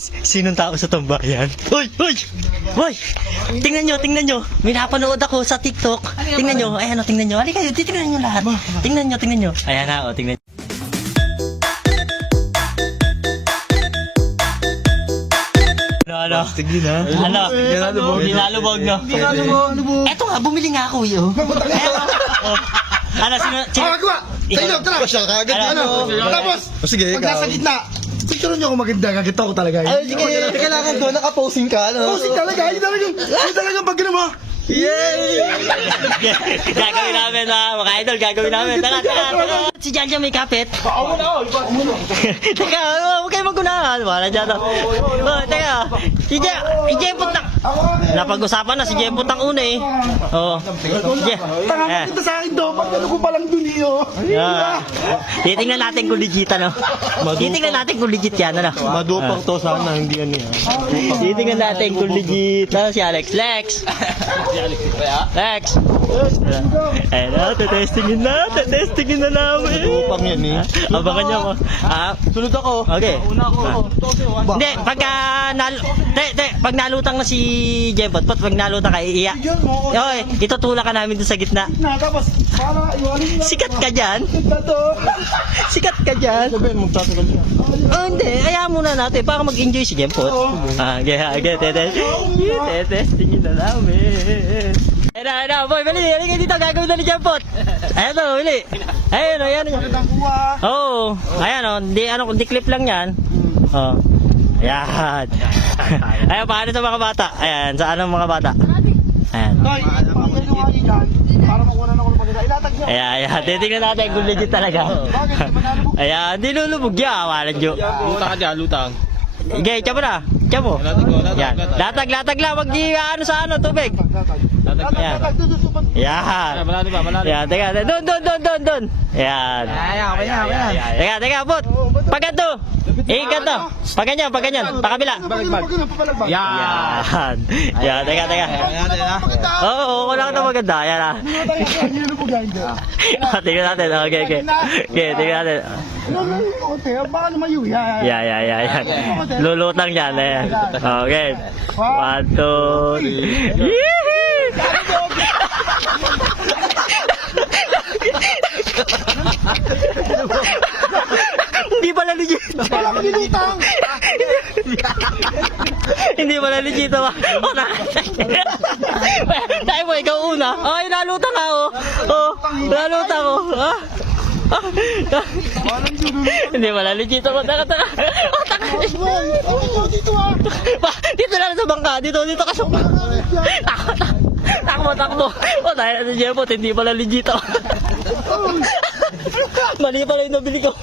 Sinong tao sa tambayan? Hoy! Hoy! Hoy! Tingnan nyo. May napanood ako sa TikTok. Tingnan nyo. Ayan o, tingnan nyo. Halika kayo, titignan nyo lahat. Tingnan nyo. Ayan na o, tingnan nyo. Ano? Sige na. Ano? Dinalubog, no? Eto nga, bumili nga ako yun. Ano, sino? Magawa! Sa inyo, tara! Siya kagad Ano? Tapos, Sige, pag nasa gitna, picture nyo ako maganda, kagita ko talaga. Ay, sige. Kailangan doon, nakaposing ka, no? Posing talaga, yun talagang pag gano'n mo. Gagawin namin na, mga idol, gagawin namin. Tara. Si Janjan may kapit. Ako na, Teka, huwag kayo magkunahan. Wala dyan. Teka, si Jempot na. Napag-usapan na si Jempot ang una eh. Oo. Tanga kita sa akin doon, pag ano ko palang dun iyo. Titingnan natin kung legit ano. Titingnan natin kung legit yan ano. Madupang to sana, hindi yan yan. Titingnan natin kung legit. Ano si Alex? Lex! Ayun na, tetestingin na namin. Madupang yan eh. Abangan niyo ako. Sunod ako. Okay. Una ako. Hindi, pag nalutang na si Jempot, pag nalutang ka, iya. Oy, itutulak ka namin dun sa gitna. Tapos, para iwanin na. Sikat ka dyan. Sikat ka dyan. Sabihin, magtatagal niya. Oh, hindi. Kaya muna natin para mag-enjoy si Jempot. Tetestingin na namin. Ayun, boy, bali, halika dito, gagawin na ni Jempot. Ayun to, bali. Ayan. Oo. Ayan, di clip lang yan. Oh. Ayan. Ayan, paano sa mga bata? Ayan, sa anong mga bata? Ayan. Tay, pagkagawa niyo dyan, para makuha na ako ng pagkagawa. Ilatag niyo. Ayan. Titignan natin kung legit talaga. Ayan, dinulubog yan. Walang jo. Lutang ka dyan, lutang. Okay, tiyan mo na. Tiyan mo. Yan. Latag lang. Wag di sa tubig. Ayan. Yan. Malalim. Yan, teka. Doon. Yan. Teka, bot. Paganto. Ganto. Paganyan. Pakabila. Yan. Yan, teka. Oo, wala ka na maganda. Yan ah. Tingnan natin. Okay. Tingnan natin. Baka lumayo. Yan. Lulutang yan. Okay. 1, 2, 3. Hindi pala legit. Wala ko nilutang. Hindi pala legit ba? Tayo mo, ikaw una. Ay, nalutang ako. Nalutang ako. Hindi pala legit ako. Taka. Dito lang sa bangka. Dito ka sa bangka. Takbo. O, dahil si Jempot, hindi pala legit ako. Mali pala yung nabili ko.